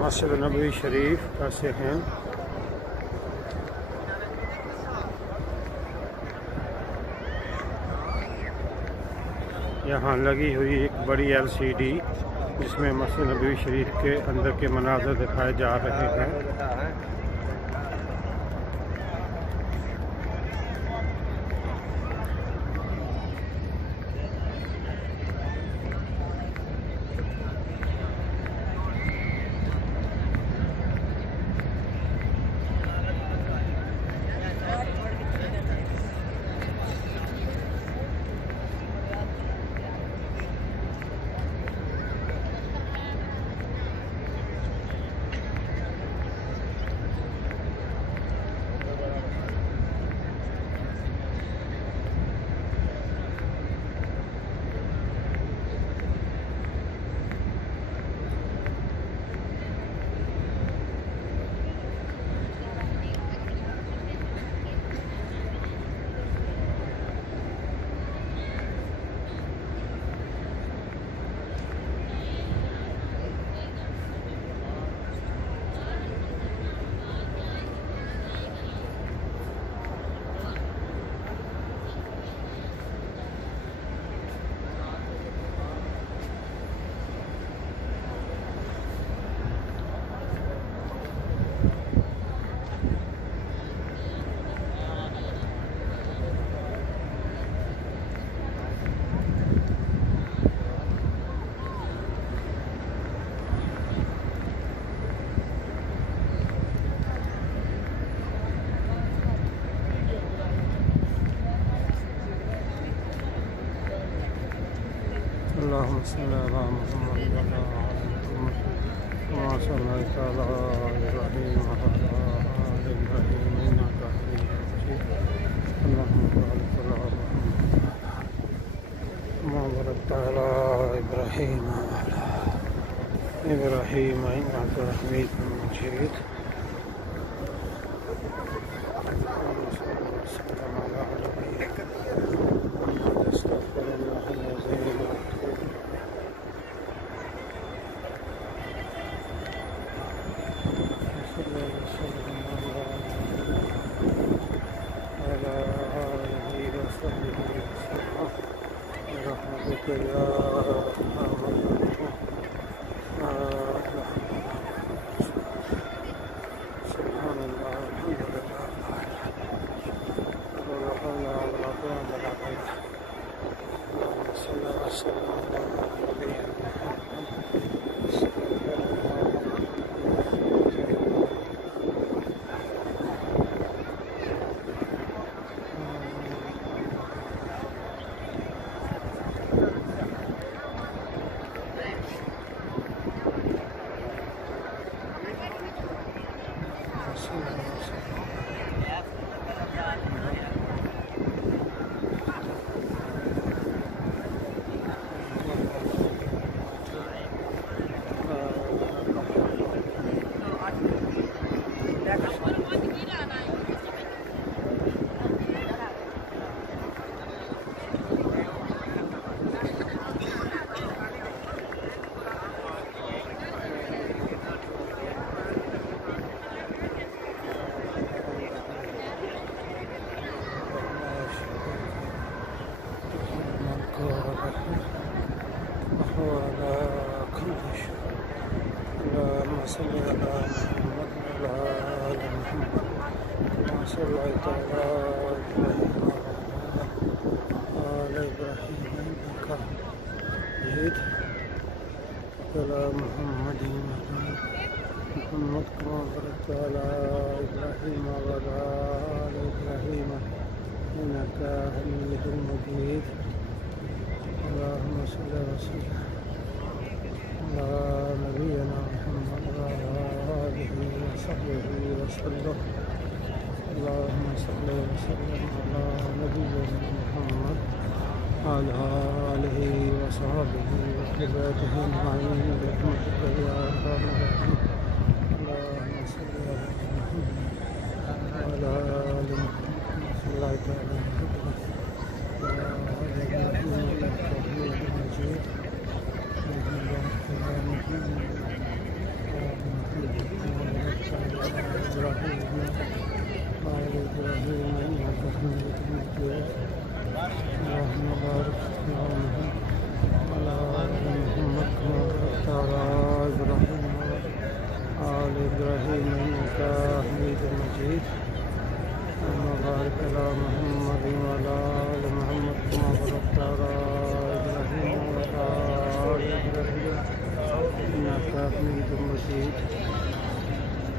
मस्जिद नबवी शरीफ का सहन। यहाँ लगी हुई एक बड़ी LCD जिसमें मस्जिद नबवी शरीफ के अंदर के मनाज़र दिखाए जा रहे हैं। अल्लाहुम्मा सल्ली अला मुहम्मद व अला आलि मुहम्मद कमा सल्लैता अला इब्राहीम व अला आलि इब्राहीम इन्नका हमीदुम मजीद। अल्लाहुम्मा बारिक अला मुहम्मद कमा बारकता अला इब्राहीम व अला इब्राहीम इन्नका हमीदुम मजीद। اللهم صل على محمد وعلى آل محمد كما صليت على إبراهيم وعلى آل إبراهيم إنك حميد مجيد على محمد كما باركت على إبراهيم وعلى آل إبراهيم إنك حميد مجيد اللهم صل وسلم على نبينا محمد وعلى آله وصحبه وسلم اللهم صل وسلم على نبينا محمد وعلى آله وصحبه وذريته أجمعين برحمتك يا أرحم الراحمين اللهم صل على محمد وعلى آل محمد كما صليت على محمد وعلى آل إبراهيم إنك حميد مجيد बारिक अला मुहम्मद व अला आलि मुहम्मद कमा बारकता अला इब्राहीम व अला आलि इब्राहीम इन्नका हमीदुम मजीद।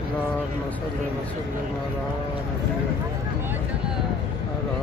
अल्लाहुम्मा सल्लि व सल्लिम अला नबिय्यिना मुहम्मद अला